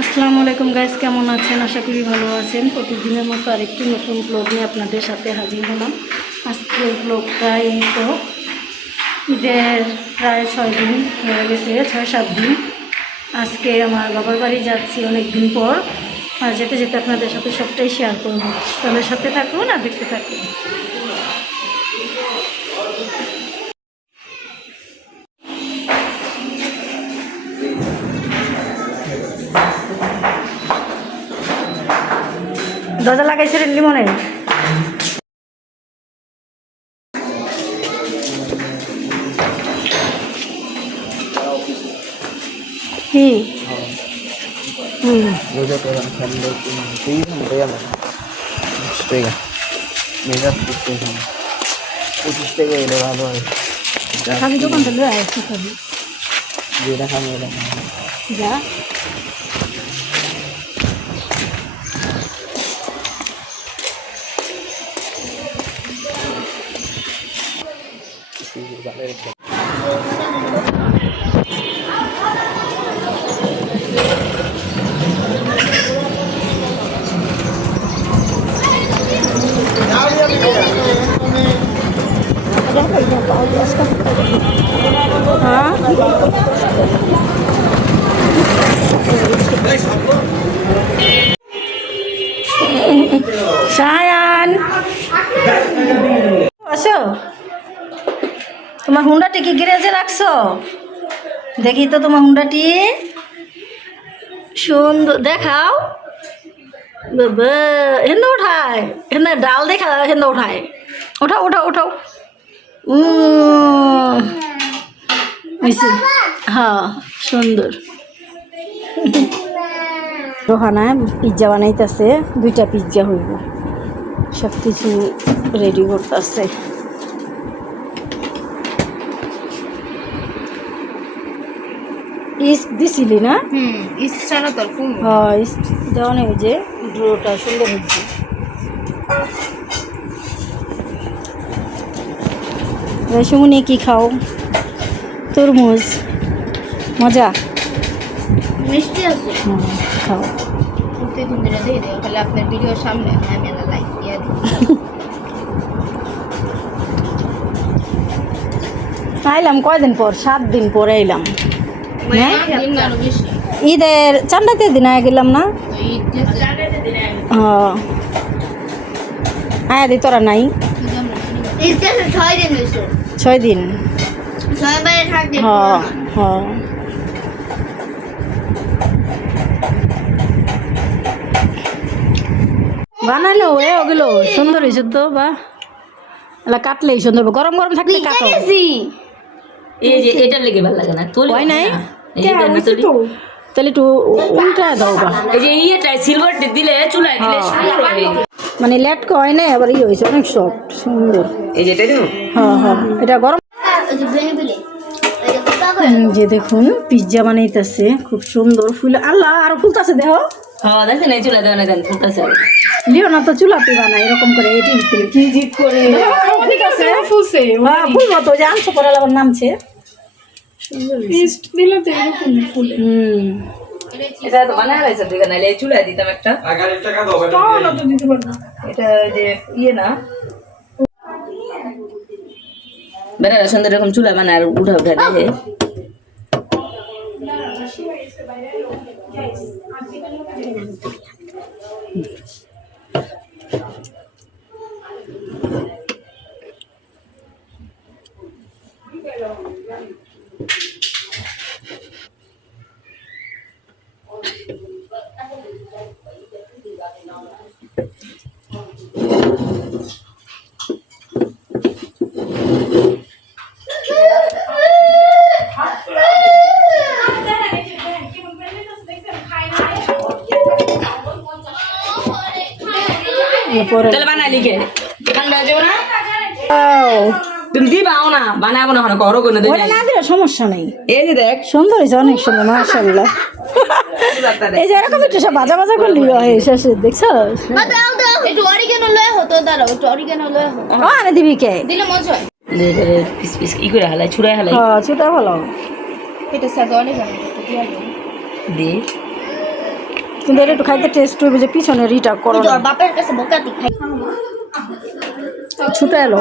আসসালামু আলাইকুম গাইস, কেমন আছেন? আশা করি ভালো আছেন। প্রতিদিনের মতো আরেকটি নতুন ব্লগ নিয়ে আপনাদের সাথে হাজির হলাম। আজকের ব্লগটা এই তো ঈদের প্রায় 6 দিন হয়ে গেছে, 6-7 দিন। আজকে আমার বাবার বাড়ি যাচ্ছি অনেক দিন পর, আর যেতে যেতে আপনাদের সাথে সবটাই শেয়ার করব। তাদের সাথে থাকুন আর দেখতে থাকুন। দরজা লাগাইছিলেন লিমনে? কি খাবি? দোকান থেকে আসছি খাবি যা। হ্যাঁ শায়ান আসো, তোমার হুন্ডাটি কি গ্যারেজে রাখছো? দেখি তো তোমার হুন্ডাটি, সুন্দর দেখাও। বাবা হেন্দা উঠায়, হেন্দা ডাল দেখা হেন্দা উঠায়। ওঠাও ওঠাও ওঠাও। হ্যাঁ সুন্দর। রোহানা পিৎজা বানাইতেছে, 2টা পিৎজা হইব, সব কিছু রেডি করতেছে। ইস্ট দিছিলি না? ইস্ট ছাড়া তো হ্যাঁ ইস্ট দেওয়া নেই, যে ড্রোটা সুন্দর হচ্ছে। রেশমুনি কি খাও? তরমুজ মজা। মিষ্টি আছে খাও। প্রতিদিন দিনে দিয়ে দেয়, তাহলে আপনার ভিডিওর সামনে আমি লাইক দিয়ে দিই। আইলাম কয়দিন পর, 7 দিন পরে আইলাম। হ্যাঁ দিন আরো বেশি। ঈদের চান্দাতে দিন আগে গেলাম না? হ্যাঁ আয়া দি তোরা নাই? 6 দিন হয়েছে। 6 দিন। 6 বারে থাকতে হ্যাঁ হ্যাঁ। বানানো এ ওগুলো সুন্দর হয়েছে তো, বা এলা কাটলেই সুন্দর। গরম গরম থাকলে কাটো। এই যে এটা লেগে ভালো লাগে না তোর হয় নাই? এই যে না তোলি তাহলে একটু উল্টা দাও বা। এই যে ইয়েটা সিলভার দিলে চুলায় দিলে সুন্দর হয়। মানে লেটকা হয় না, আবার ইয়ে হয়েছে অনেক সফট সুন্দর। এই যে এটাই হ্যাঁ হ্যাঁ এটা গরম। যে দেখুন পিৎজা বানাইতেছে, খুব সুন্দর ফুল। আল্লাহ আরো ফুলতেছে দেহ। হ্যাঁ দেখেন এই চুলা দেওয়া না দেন ফুলতেছে। লিও না তো চুলাতে বানায় এরকম করে, এটি ভিতরে কি জিত করে ফুলছে। হ্যাঁ ফুল মতো যে আনছো পরে আবার নামছে। ইস্ট দিলে তো এরকম ফুলে। এটা তো বানায় রাইছে দিকে নাইলে এই চুলায় দিতাম একটা। 11 টাকা দাও বেটা। তাও না তো দিতে পারবো। এটা যে ইয়ে না বেটা সুন্দর এরকম চুলা বানায় আর উঠা উঠা দেয়। তাহলে বানাই লিখে ঠান্ডা যাবে না? তুমি দিবাও না বানাবো না করো কোনো দিন। ওটা না দিলে সমস্যা নেই। এই যে দেখ সুন্দর হয়েছে, অনেক সুন্দর মাশাআল্লাহ। এই যে এরকম একটু সব ভাজা ভাজা করলি হয় শেষে, দেখছো? দাও দাও একটু অরিগানো লয় হতো, দাঁড়াও একটু অরিগানো লয় হতো। আনে দিবি কে? দিলে মজা হয়। পিস পিস ই করে হালাই ছুড়াই হালাই হ্যাঁ ছোটা ভালো। এটা সাথে অরিগানো একটু দিয়ে দাও। দে কিন্তু এটা একটু খাইতে টেস্ট হবে যে পিছনে রিটা করো তোর বাপের কাছে বোকাতি খাই ছুটে এলো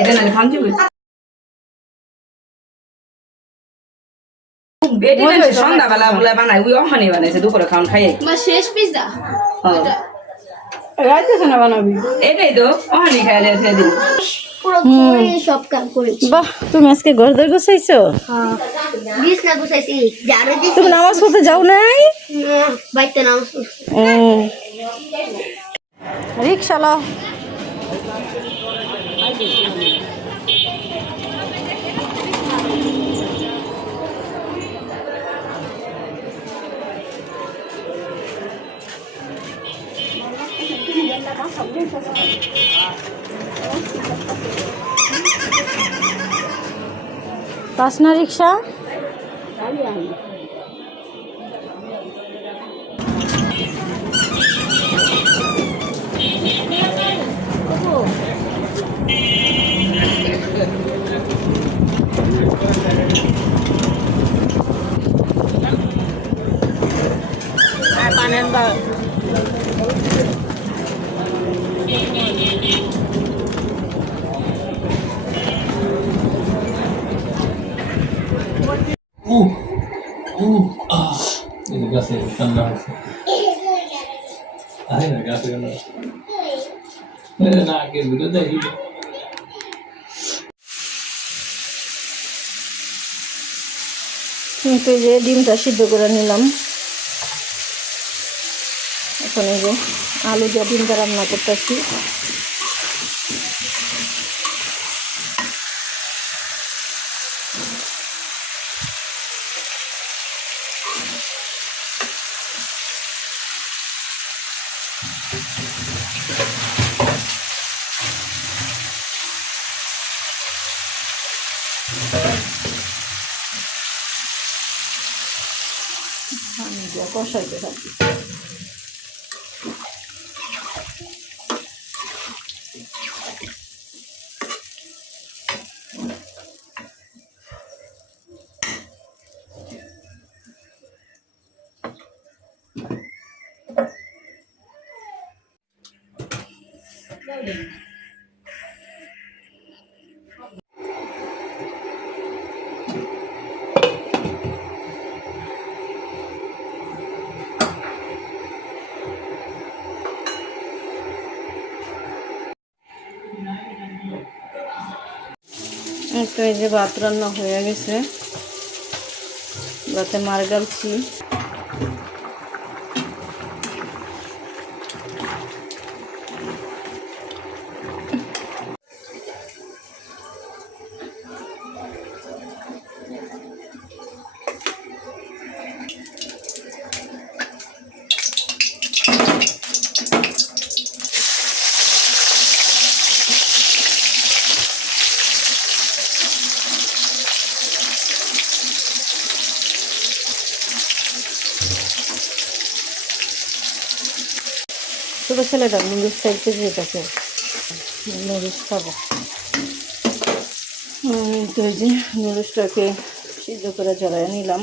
এটা না খাঞ্চি বেটি মানে সন্ধ্যাবেলা বলে বানাই ওই অহানি বানাইছে দুপুরে খাওয়ান খাইয়ে মা শেষ পিজ্জা রাইতেছে না বানাবি এটাই তো অহানি খাইলে সেদিন পুরো ঘরে সব কাম করেছি বাহ তুমি আজকে ঘর দর গোছাইছো বিছনা গুছাইছি ঝাড়ু দিছি তুমি নামাজ পড়তে যাও নাই বাইতে নাম রিক্সা লাও পাস না রিক্সা ini kasih tambah ada kasih kan nak gitu dah gitu কিন্তু এই যে ডিমটা সিদ্ধ করে নিলাম এখন এই যে আলু দিয়ে ডিমটা রান্না করতেছি কষাইতে থাকি তো এই যে ভাত রান্না হয়ে গেছে ভাতে মার গালছি ছোটো ছেলেটা নুডলস খাইতে যেতেছে নুডলস খাবো তো এই যে নুডলসটাকে সিদ্ধ করে জ্বালায় নিলাম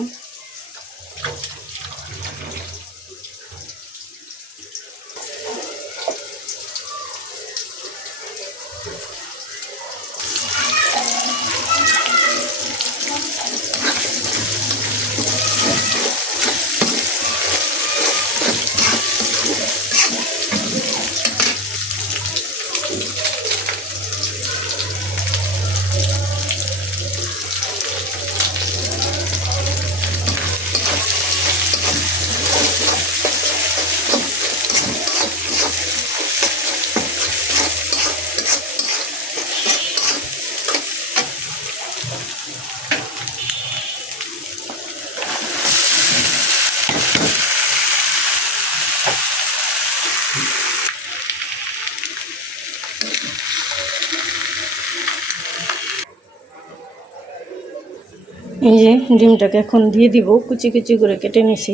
এই যে ডিমটাকে এখন দিয়ে দিব কুচি কুচি করে কেটে নিছি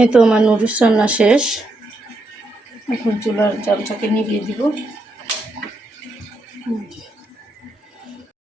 এই তো আমার নুডলস রান্না শেষ। এখন চুলার জালটাকে নিভিয়ে দিব।